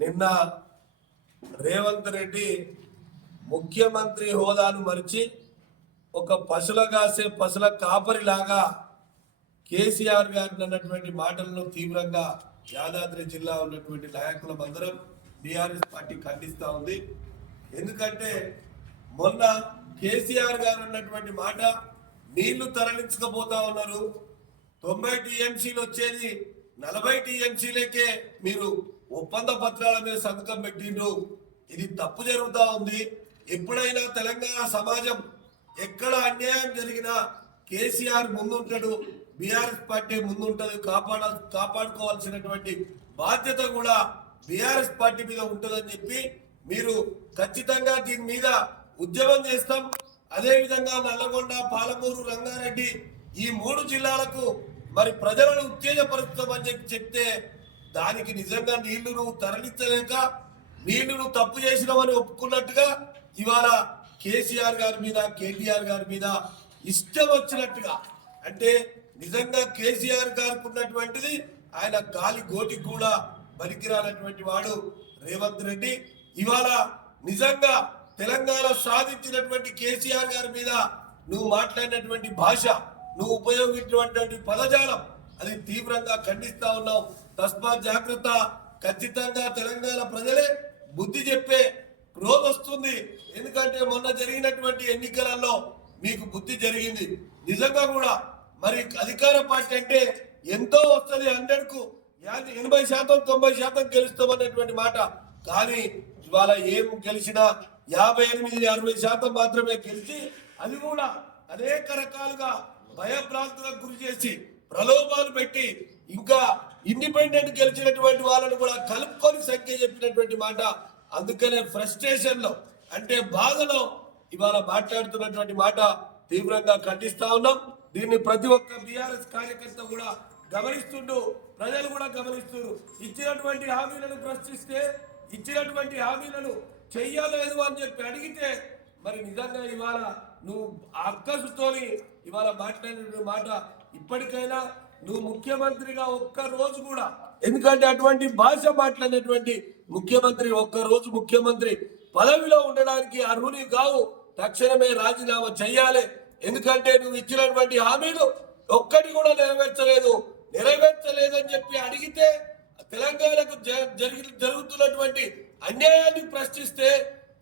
నిన్న రేవంత్ రెడ్డి ముఖ్యమంత్రి హోదాను మరిచి ఒక పశుల కాసే పశుల కాపరిలాగా కేసీఆర్ గారిని అన్నటువంటి మాటలను తీవ్రంగా యాదాద్రి జిల్లా ఉన్నటువంటి నాయకుల మందరం బీఆర్ఎస్ పార్టీ ఖండిస్తూ ఉంది. ఎందుకంటే మొన్న కేసీఆర్ గారు అన్నటువంటి మాట నీళ్ళు తరలించకపోతా ఉన్నారు. తొంభై టీఎంసీలు వచ్చేది నలభై టీఎంసీలకే మీరు ఒప్పంద పత్రాల మీద సంతకం పెట్టిండ్రు. ఇది తప్పు జరుగుతూ ఉంది. ఎప్పుడైనా తెలంగాణ సమాజం ఎక్కడ అన్యాయం జరిగినా కేసీఆర్ ముందుంటాడు బీఆర్ఎస్ పార్టీ ముందుంటది కాపాడ కాపాడుకోవాల్సినటువంటి బాధ్యత కూడా బీఆర్ఎస్ పార్టీ మీద ఉంటుందని చెప్పి మీరు ఖచ్చితంగా దీని మీద ఉద్యమం చేస్తాం. అదేవిధంగా నల్లగొండ పాలమూరు రంగారెడ్డి ఈ మూడు జిల్లాలకు మరి ప్రజలను ఉత్తేజపరుస్తామని చెప్పి చెప్తే దానికి నిజంగా నీళ్ళు నువ్వు తరలించలేక నీళ్ళు నువ్వు తప్పు చేసినావని ఒప్పుకున్నట్టుగా ఇవాళ కేసీఆర్ గారి మీద కేటీఆర్ గారి మీద ఇష్టం వచ్చినట్టుగా అంటే నిజంగా కేసీఆర్ గారికి ఉన్నటువంటిది ఆయన గాలి గోటికి కూడా పనికిరానటువంటి వాడు రేవంత్ రెడ్డి. ఇవాళ నిజంగా తెలంగాణ సాధించినటువంటి కేసీఆర్ గారి మీద నువ్వు మాట్లాడినటువంటి భాష నువ్వు ఉపయోగించినటువంటి పదజాలం అది తీవ్రంగా ఖండిస్తా ఉన్నాం. తస్మా జాగ్రత్త. ఖచ్చితంగా తెలంగాణ ప్రజలే బుద్ధి చెప్పే రోజు వస్తుంది. ఎందుకంటే మొన్న జరిగినటువంటి ఎన్నికలలో మీకు బుద్ధి జరిగింది. నిజంగా కూడా మరి అధికార పార్టీ అంటే ఎంతో వస్తుంది హండ్రెడ్కు ఎనభై శాతం తొంభై శాతం గెలుస్తామన్నటువంటి మాట. కానీ ఇవాళ ఏం గెలిచినా యాభై ఎనిమిది అరవై శాతం మాత్రమే గెలిచి అది కూడా అనేక రకాలుగా భయభ్రాంతులకు గురి చేసి ప్రలోభాలు పెట్టి ఇంకా ఇండిపెండెంట్ గెలిచినటువంటి వాళ్ళని కూడా కలుపుకొని సంఖ్య చెప్పినటువంటి మాట. అందుకనే ఫ్రస్ట్రేషన్లో అంటే బాధలో ఇవాళ మాట్లాడుతున్నటువంటి మాట తీవ్రంగా ఖండిస్తా ఉన్నాం. దీన్ని ప్రతి ఒక్క బీఆర్ఎస్ కార్యకర్త కూడా గమనిస్తుండు. ప్రజలు కూడా గమనిస్తున్నారు ఇచ్చినటువంటి హామీలను ప్రశ్నిస్తే ఇచ్చినటువంటి హామీలను చెయ్యలేదు అని చెప్పి అడిగితే మరి నిజంగా ఇవాళ నువ్వు అక్కసుతోని ఇవాళ మాట్లాడిన మాట ఇప్పటికైనా నువ్వు ముఖ్యమంత్రిగా ఒక్క రోజు కూడా ఎందుకంటే అటువంటి భాష మాట్లాడినటువంటి ముఖ్యమంత్రి ఒక్క రోజు ముఖ్యమంత్రి పదవిలో ఉండడానికి అర్హుని కావు. తక్షణమే రాజీనామా చెయ్యాలి ఎందుకంటే నువ్వు ఇచ్చినటువంటి హామీలు ఒక్కటి కూడా నెరవేర్చలేదు. నెరవేర్చలేదని చెప్పి అడిగితే తెలంగాణకు జ- జరిగి జరుగుతున్నటువంటి అన్యాయాన్ని ప్రశ్నిస్తే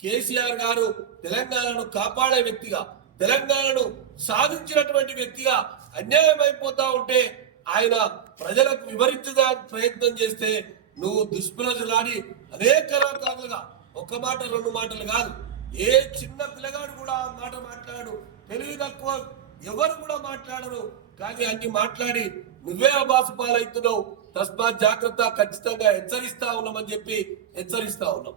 కేసీఆర్ గారు తెలంగాణను కాపాడే వ్యక్తిగా తెలంగాణను సాధించినటువంటి వ్యక్తిగా అన్యాయం అయిపోతా ఉంటే ఆయన ప్రజలకు వివరించడానికి ప్రయత్నం చేస్తే నువ్వు దుష్ప్రజలాడి అనేక రకాలుగా ఒక మాట రెండు మాటలు కాదు. ఏ చిన్న పిల్లగాడు కూడా మాట మాట్లాడు తెలివి తక్కువ ఎవరు కూడా మాట్లాడరు. కానీ అన్ని మాట్లాడి నువ్వే అబాసు పాలవుతున్నావు. తస్మాత్ జాగ్రత్త ఖచ్చితంగా హెచ్చరిస్తా ఉన్నామని చెప్పి హెచ్చరిస్తా ఉన్నాం.